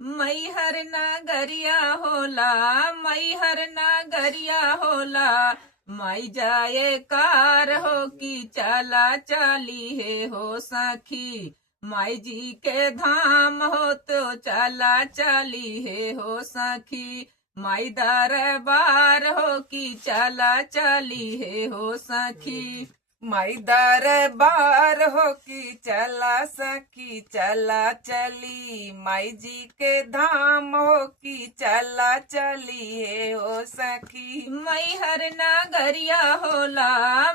मैहर नगरिया होला, मैहर नगरिया होला। माई जाए कार हो कि चला चली है हो सखी। माई जी के धाम हो तो चला चली है हो सखी। माई दरबार हो कि चला चली है हो सखी। माई दरबार हो कि चला सखी चला चली। माई जी के धाम हो कि चला चली है हो सखी। मैहर नगरिया होला,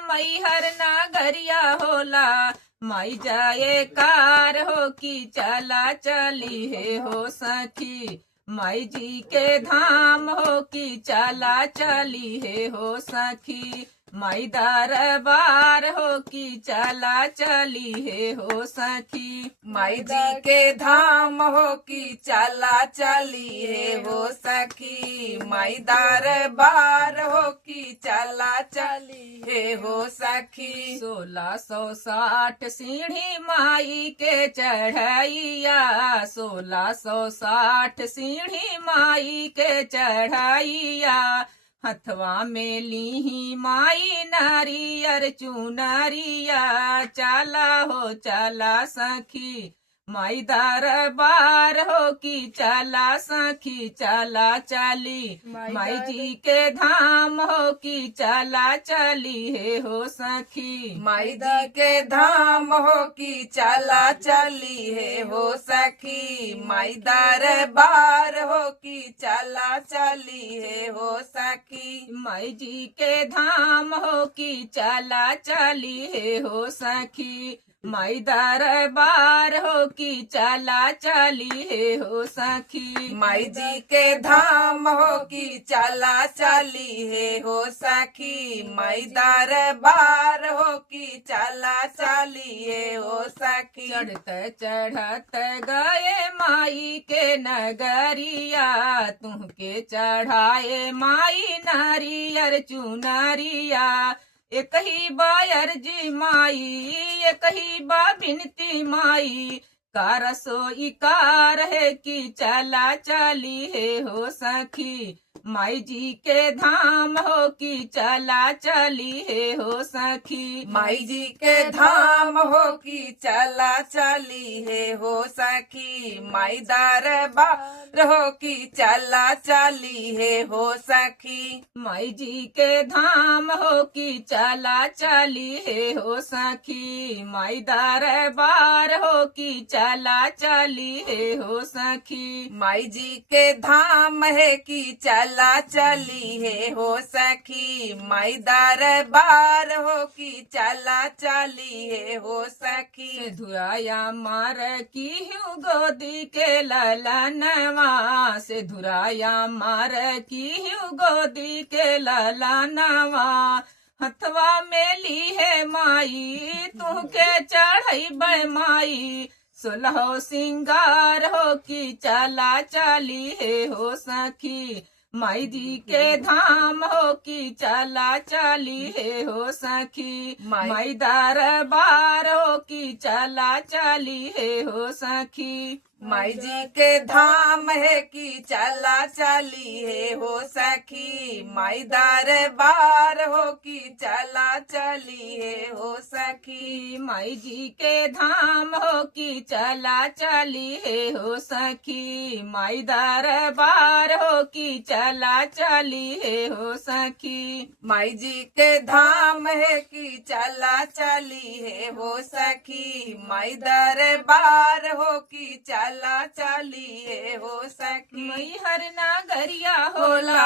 मैहर नगरिया होला। माई जाए कार हो कि चला चली है हो सखी। माई जी के धाम हो कि चला चली है हो सखी। माई दरबार हो कि चला चली है हो सखी। माई जी के धाम हो कि चला चली है हो सखी। माई दरबार हो कि चला चली है हो सखी। 1660 सीढ़ी माई के चढ़ाइया, 1660 सीढ़ी माई के चढ़ाइया। हथवा में लीही माई नारियर चुनरिया, चला हो चला सखी। माई दरबार हो कि चला सखी चला चली। माई जी के धाम हो कि चला चली है हो सखी। माई जी के धाम हो कि चला चली है हो सखी। माई दरबार हो कि चला चली है हो सखी। माई जी के धाम हो कि चला चली है हो सखी। माई दरबार हो कि चला चली है हो सखी। माई जी के धाम हो कि चला चली है हो सखी। माई दरबार हो कि चला चली है हो सखी। चढ़ते चढ़त गए माई के नगरिया, तुहके चढ़ाए माई नारियर चुनरिया। एक ही बायर जी माई, एक ही बा बिनती माई। कारसो इकार है कि चला चली है हो सखी। माई जी के धाम हो कि चला चली है हो सखी। माई जी के धाम हो कि चला चली है हो सखी। माई दरबार हो कि चला चली है हो सखी। माई जी के धाम हो कि चला चली है हो सखी। माई दरबार हो कि चला चली है हो सखी। माई जी के धाम है कि चला चली है हो सखी। माई दरबार हो कि चला चली है हो सखी। धुराया मार की हूँ गोदी के ललनवा, से धुराया मार की हूँ गोदी के ललनवा। हथवा में ली है माई तुहके चढ़ई बै माई। 16 सिंगार हो कि चला चली है हो सखी। माई जी के धाम हो कि चला चली है हो सखी। माई दरबार हो कि चला चली है हो सखी। माई जी के धाम है कि चला चली है हो सखी। माई दरबार हो कि चला चली है हो सखी। माई जी के धाम हो कि चला चली है हो सखी। माई दरबार हो कि चला चली है हो सखी। माई जी के धाम है कि चला चली है हो सखी। माई दरबार हो कि चला चली है हो सखी। मैहर नगरिया होला,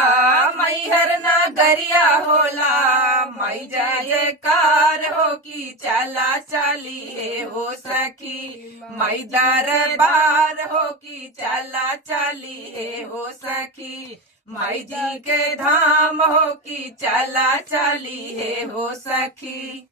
मैहर नगरिया होला। माई जय कार हो कि चला चली है हो सखी। माई दरबार हो कि चला चली है हो सखी। माई जी के धाम हो कि चला चली है हो सखी।